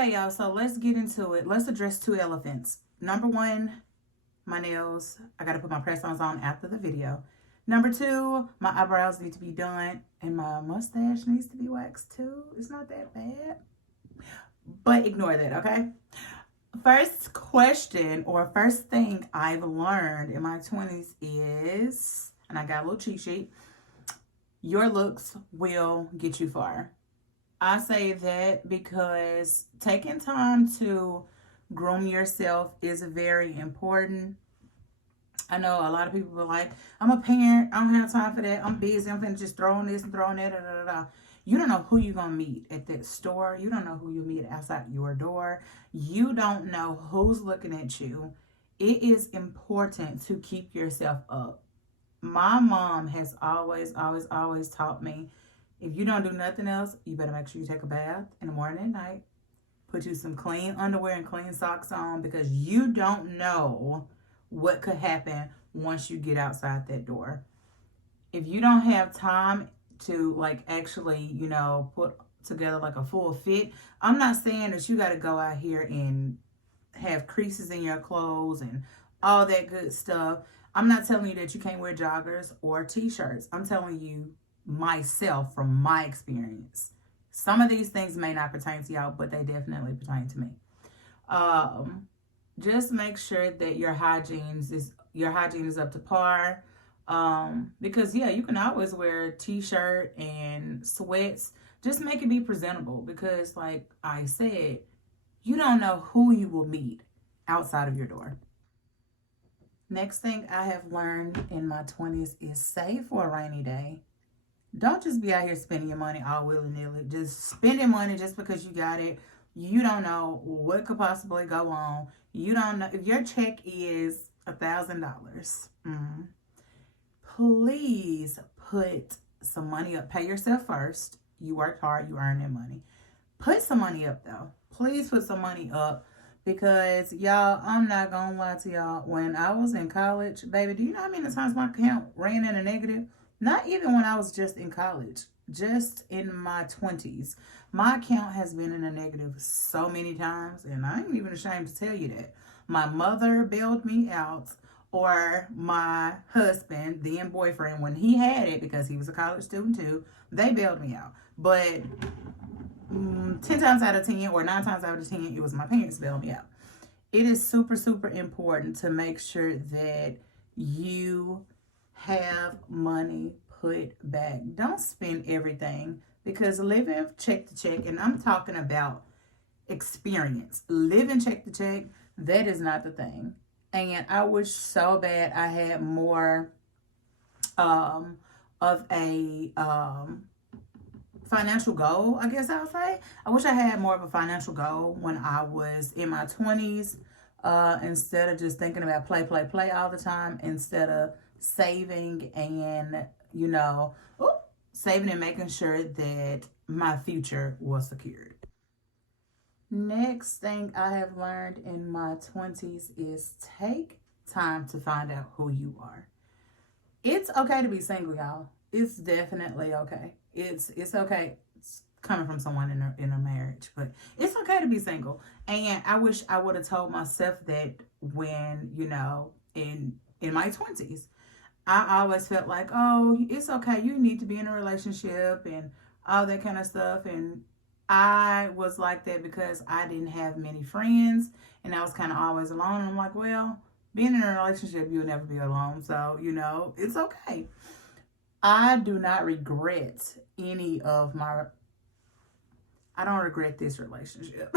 Okay, y'all, so let's get into it. Let's address two elephants. Number one, my nails. I got to put my press-ons on after the video. Number two, my eyebrows need to be done, and my mustache needs to be waxed too. It's not that bad, but ignore that, okay? First question, or first thing I've learned in my 20s is, and I got a little cheat sheet, your looks will get you far. I say that because taking time to groom yourself is very important. I know a lot of people are like, I'm a parent, I don't have time for that, I'm busy, I'm finna just throwing this and throwing that, da, da, da. You don't know who you're going to meet at that store. You don't know who you meet outside your door. You don't know who's looking at you. It is important to keep yourself up. My mom has always taught me, if you don't do nothing else, you better make sure you take a bath in the morning and night. Put you some clean underwear and clean socks on, because you don't know what could happen once you get outside that door. If you don't have time to like actually, put together like a full fit, I'm not saying that you got to go out here and have creases in your clothes and all that good stuff. I'm not telling you that you can't wear joggers or t-shirts. I'm telling you myself from my experience. Some of these things may not pertain to y'all, but they definitely pertain to me. Just make sure that your hygiene is up to par. Because yeah, you can always wear a t-shirt and sweats. Just make it be presentable, because like I said, you don't know who you will meet outside of your door. Next thing I have learned in my 20s is save for a rainy day. Don't just be out here spending your money all willy-nilly. Just spending money just because you got it. You don't know what could possibly go on. You don't know if your check is $1,000. Please put some money up. Pay yourself first. You worked hard, you earned that money. Put some money up though. Please put some money up, because y'all, I'm not gonna lie to y'all. When I was in college, baby, do you know how many times my account ran in a negative? Not even when I was just in college, just in my 20s. My account has been in a negative so many times, and I ain't even ashamed to tell you that. My mother bailed me out, or my husband, then boyfriend, when he had it, because he was a college student too, they bailed me out. But 10 times out of 10, or 9 times out of 10, it was my parents bailing me out. It is super important to make sure that you have money put back. Don't spend everything, because living check to check, and I'm talking about experience, living check to check, that is not the thing. And I wish so bad I had more of a financial goal, I guess I would say. I wish I had more of a financial goal when I was in my 20s, instead of just thinking about play all the time, instead of saving and, saving and making sure that my future was secured. Next thing I have learned in my 20s is take time to find out who you are. It's okay to be single, y'all. It's definitely okay. It's okay. It's coming from someone in a marriage, but it's okay to be single. And I wish I would have told myself that when, in my 20s. I always felt like, oh, it's okay, you need to be in a relationship and all that kind of stuff. And I was like that because I didn't have many friends, and I was kind of always alone. And I'm like, well, being in a relationship, you'll never be alone. So, it's okay. I do not regret any of I don't regret this relationship.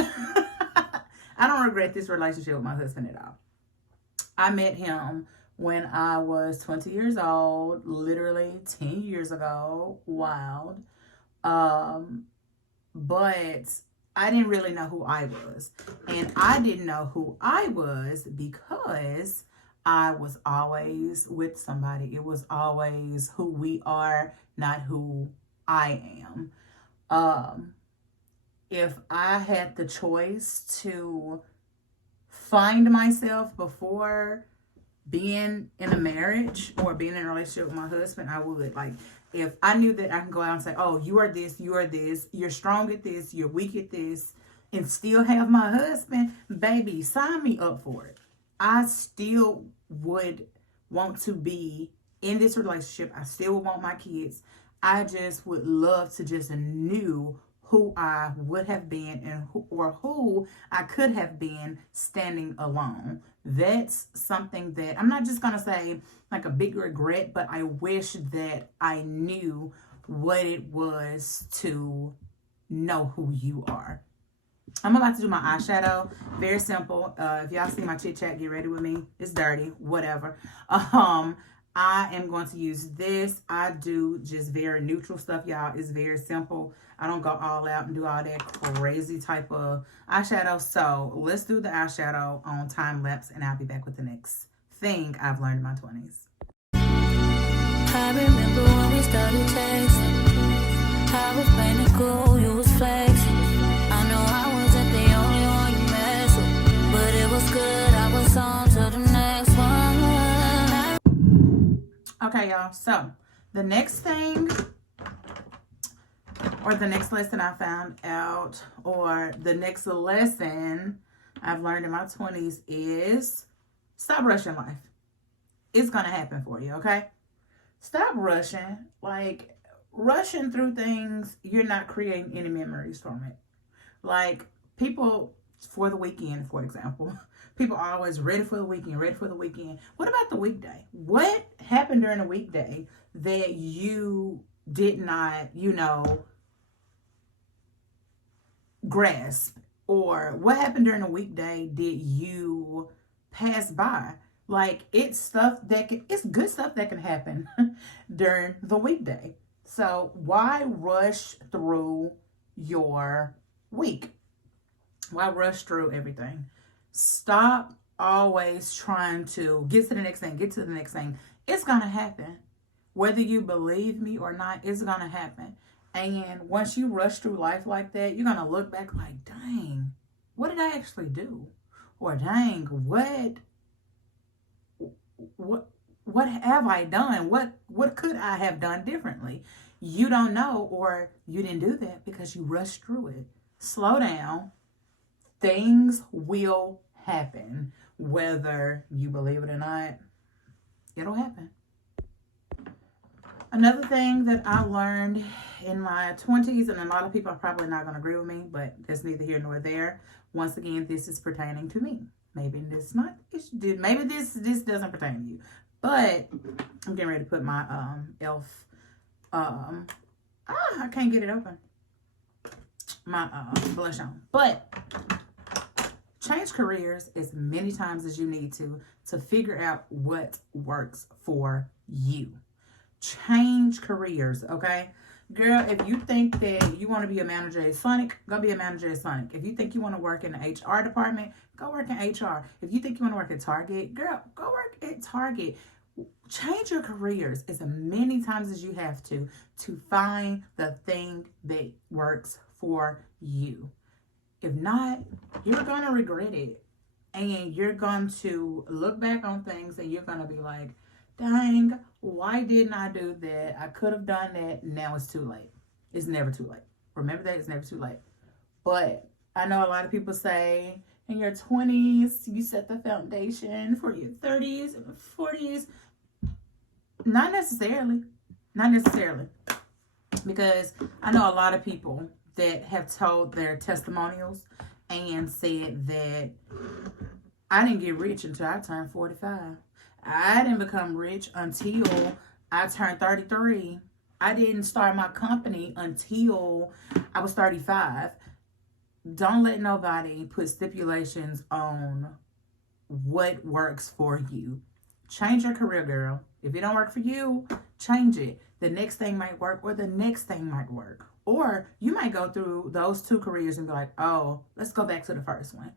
I don't regret this relationship with my husband at all. I met him when I was 20 years old, literally 10 years ago. Wild. But I didn't really know who I was. And I didn't know who I was because I was always with somebody. It was always who we are, not who I am. If I had the choice to find myself before being in a marriage or being in a relationship with my husband, I would. Like, if I knew that I can go out and say, oh, you are this, you're strong at this, you're weak at this, and still have my husband, baby, sign me up for it. I still would want to be in this relationship. I still would want my kids. I just would love to just knew who I would have been and who I could have been standing alone. That's something that I'm not just going to say like a big regret, but I wish that I knew what it was to know who you are. I'm about to do my eyeshadow. Very simple. If y'all see my chit chat, get ready with me. It's dirty, whatever. I am going to use this. I do just very neutral stuff, y'all. It's very simple. I don't go all out and do all that crazy type of eyeshadow. So let's do the eyeshadow on time lapse, and I'll be back with the next thing I've learned in my 20s. I remember when we started texting. I was playing it cool, you was flexing. I know I wasn't the only one you messed with, but it was good. I was on to the next one. Okay, y'all. So the next thing, or the next lesson I found out, or the next lesson I've learned in my 20s is stop rushing life. It's gonna happen for you, okay? Stop rushing. Like, rushing through things, you're not creating any memories from it. Like, people for the weekend, for example, people are always ready for the weekend, ready for the weekend. What about the weekday? What happened during the weekday that you did not, grasp? Or what happened during the weekday did you pass by? Like, it's good stuff that can happen during the weekday. So why rush through your week? Why rush through everything? Stop always trying to get to the next thing, get to the next thing. It's going to happen. Whether you believe me or not, it's going to happen. And once you rush through life like that, you're going to look back like, dang, what did I actually do? Or dang, what have I done? What could I have done differently? You don't know, or you didn't do that because you rushed through it. Slow down. Things will happen. Whether you believe it or not, it'll happen. Another thing that I learned in my 20s, and a lot of people are probably not going to agree with me, but that's neither here nor there. Once again, this is pertaining to me. Maybe this not. Maybe this doesn't pertain to you. But I'm getting ready to put my e.l.f. I can't get it open. My blush on. But change careers as many times as you need to figure out what works for you. Change careers, okay? Girl, if you think that you want to be a manager at Sonic, go be a manager at Sonic. If you think you want to work in the HR department, go work in HR. If you think you want to work at Target, girl, go work at Target. Change your careers as many times as you have to find the thing that works for you. If not, you're going to regret it. And you're going to look back on things and you're going to be like, dang, why didn't I do that? I could have done that. Now it's too late. It's never too late. Remember that, it's never too late. But I know a lot of people say in your 20s, you set the foundation for your 30s and 40s. Not necessarily. Not necessarily. Because I know a lot of people that have told their testimonials and said that I didn't get rich until I turned 45. I didn't become rich until I turned 33. I didn't start my company until I was 35. Don't let nobody put stipulations on what works for you. Change your career, girl. If it don't work for you, change it. The next thing might work, or the next thing might work. Or you might go through those two careers and be like, oh, let's go back to the first one.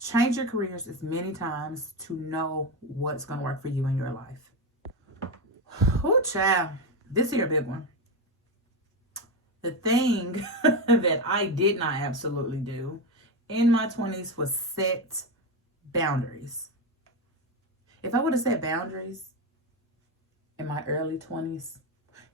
Change your careers as many times to know what's going to work for you in your life. Oh, child. This here a big one. The thing that I did not absolutely do in my 20s was set boundaries. If I would have set boundaries in my early 20s,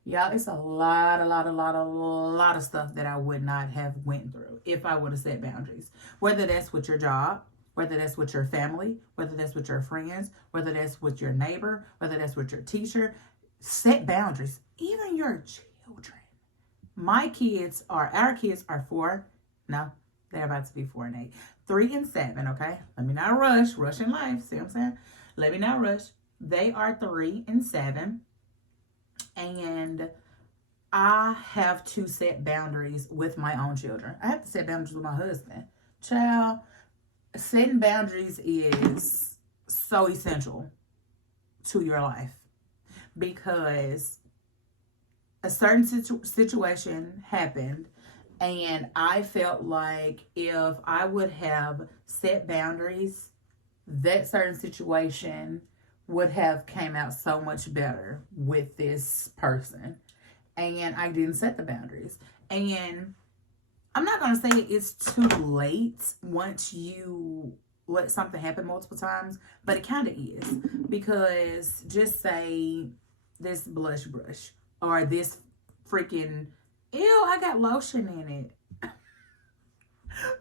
Y'all, it's a lot of stuff that I would not have went through if I would have set boundaries. Whether that's with your job, whether that's with your family, whether that's with your friends, whether that's with your neighbor, whether that's with your teacher. Set boundaries. Even your children. Our kids are 4. No, they're about to be 4 and 8. 3 and 7, okay? Let me not rush in life. See what I'm saying? Let me not rush. They are 3 and 7. And I have to set boundaries with my own children. I have to set boundaries with my husband. Child, setting boundaries is so essential to your life because a certain situation happened and I felt like if I would have set boundaries, that certain situation would have came out so much better with this person. And I didn't set the boundaries. And I'm not going to say it's too late once you let something happen multiple times, but it kind of is. Because just say this blush brush or this freaking, ew, I got lotion in it.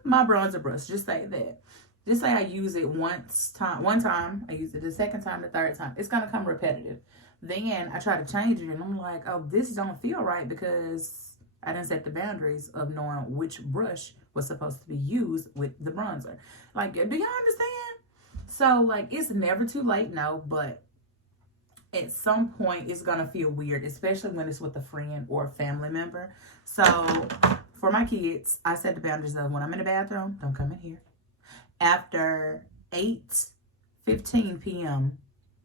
My bronzer brush, just say that. Just say I use it one time, I use it the second time, the third time. It's going to come repetitive. Then I try to change it and I'm like, oh, this don't feel right because I didn't set the boundaries of knowing which brush was supposed to be used with the bronzer. Like, do y'all understand? So, like, it's never too late, no, but at some point it's going to feel weird, especially when it's with a friend or a family member. So, for my kids, I set the boundaries of when I'm in the bathroom, don't come in here. After 8:15 p.m.,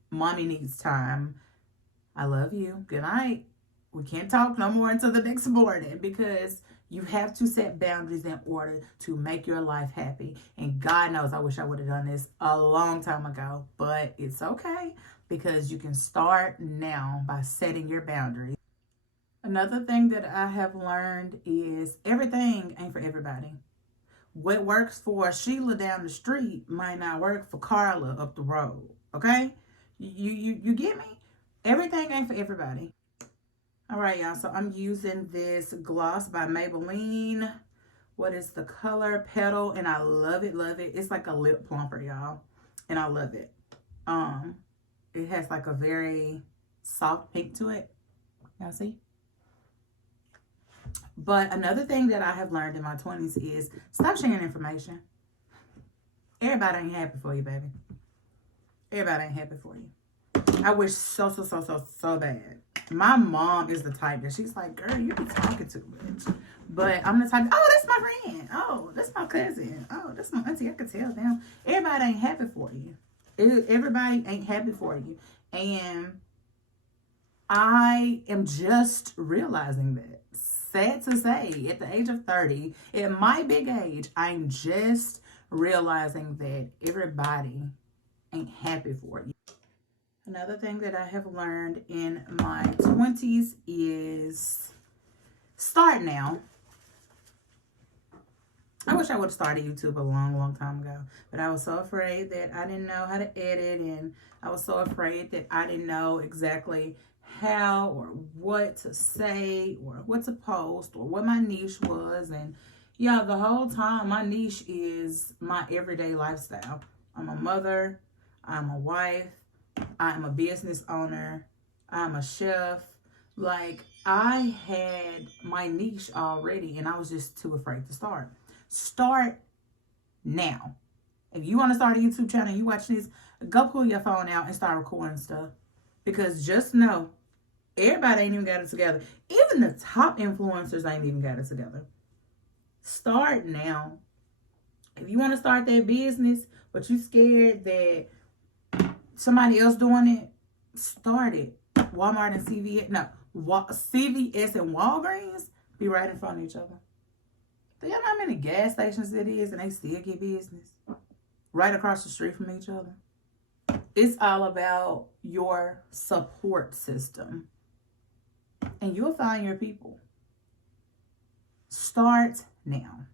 mommy needs time. I love you. Good night. We can't talk no more until the next morning because you have to set boundaries in order to make your life happy. And God knows I wish I would have done this a long time ago, but it's okay because you can start now by setting your boundaries. Another thing that I have learned is everything ain't for everybody. What works for Sheila down the street might not work for Carla up the road. Okay? You get me? Everything ain't for everybody. All right, y'all. So I'm using this gloss by Maybelline. What is the color? Petal. And I love it, love it. It's like a lip plumper, y'all. And I love it. It has like a very soft pink to it. Y'all see? But another thing that I have learned in my 20s is stop sharing information. Everybody ain't happy for you, baby. Everybody ain't happy for you. I wish so bad. My mom is the type that she's like, girl, you be talking too much. But I'm the type, oh, that's my friend. Oh, that's my cousin. Oh, that's my auntie. I can tell them. Everybody ain't happy for you. Everybody ain't happy for you. And I am just realizing that. Sad to say, at the age of 30, at my big age, I'm just realizing that everybody ain't happy for you. Another thing that I have learned in my 20s is start now. I wish I would have started YouTube a long time ago, but I was so afraid that I didn't know how to edit, and I was so afraid that I didn't know exactly how or what to say or what to post or what my niche was. And yeah, the whole time my niche is my everyday lifestyle. I'm a mother, I'm a wife, I'm a business owner, I'm a chef. Like, I had my niche already and I was just too afraid to start. Start now. If you want to start a YouTube channel and you watch this, go pull your phone out and start recording stuff. Because just know, everybody ain't even got it together. Even the top influencers ain't even got it together. Start now. If you want to start that business, but you scared that somebody else doing it, start it. Walmart and CVS and Walgreens be right in front of each other. Do y'all know how many gas stations it is and they still get business? Right across the street from each other. It's all about your support system. And you'll find your people. Start now.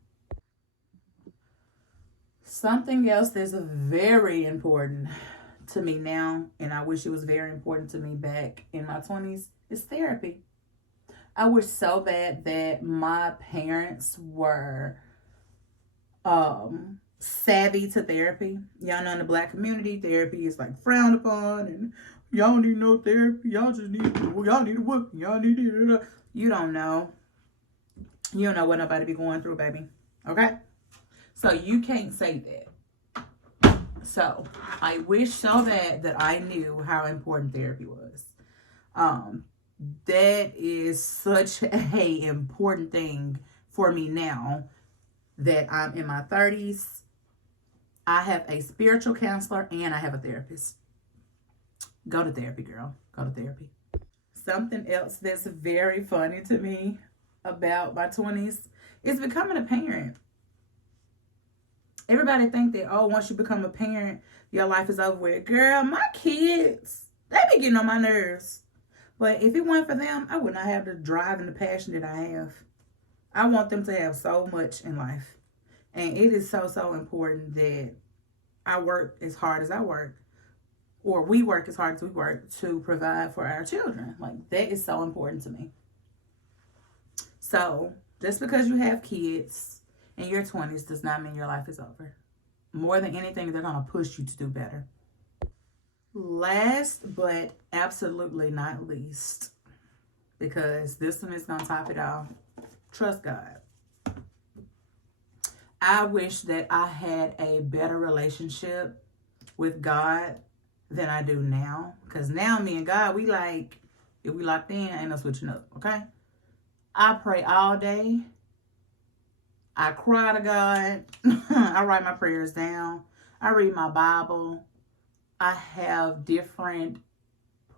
Something else that's very important to me now, and I wish it was very important to me back in my 20s, is therapy. I wish so bad that my parents were savvy to therapy. Y'all know in the Black community, therapy is like frowned upon, and y'all need no therapy. Y'all need a whoop. Y'all need it. You don't know. You don't know what nobody be going through, baby. Okay? So you can't say that. So I wish so bad that I knew how important therapy was. That is such a important thing for me now that I'm in my 30s. I have a spiritual counselor and I have a therapist. Go to therapy, girl. Go to therapy. Something else that's very funny to me about my 20s is becoming a parent. Everybody think that, oh, once you become a parent, your life is over with. Girl, my kids, they be getting on my nerves. But if it weren't for them, I would not have the drive and the passion that I have. I want them to have so much in life. And it is so, so important that I work as hard as I work, or we work as hard as we work to provide for our children. Like, that is so important to me. So, just because you have kids in your 20s does not mean your life is over. More than anything, they're going to push you to do better. Last but absolutely not least, because this one is going to top it all, trust God. I wish that I had a better relationship with God than I do now. Because now me and God, we like, if we locked in, ain't no switching up, okay? I pray all day. I cry to God. I write my prayers down. I read my Bible. I have different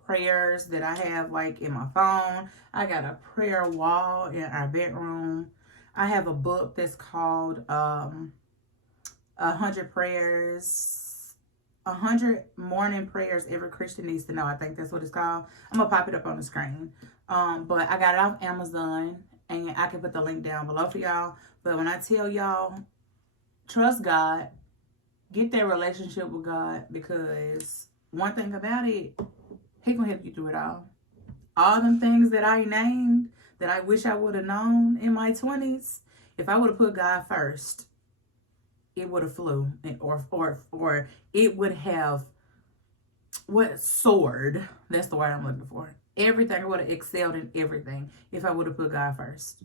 prayers that I have like in my phone. I got a prayer wall in our bedroom. I have a book that's called 100 Prayers, 100 Morning Prayers Every Christian Needs to Know. I think that's what it's called. I'm going to pop it up on the screen. But I got it off Amazon, and I can put the link down below for y'all. But when I tell y'all, trust God, get that relationship with God, because one thing about it, He gonna help you through it all. All them things that I named that I wish I would have known in my 20s, if I would have put God first, it would have flew, or it would have soared. That's the word I'm looking for. Everything, I would have excelled in everything if I would have put God first.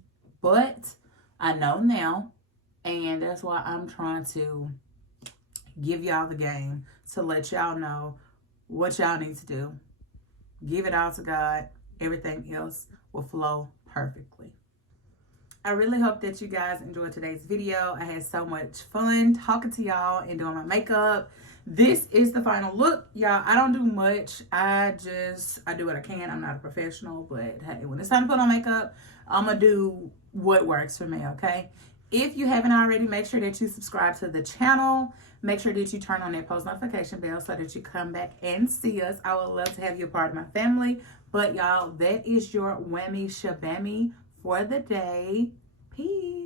But I know now, and that's why I'm trying to give y'all the game to let y'all know what y'all need to do. Give it all to God. Everything else will flow perfectly. I really hope that you guys enjoyed today's video. I had so much fun talking to y'all and doing my makeup. This is the final look, y'all. I don't do much. I do what I can. I'm not a professional, but hey, when it's time to put on makeup, I'm gonna do what works for me, okay? If you haven't already, make sure that you subscribe to the channel. Make sure that you turn on that post notification bell so that you come back and see us. I would love to have you a part of my family. But y'all, that is your whammy shabammy for the day. Peace.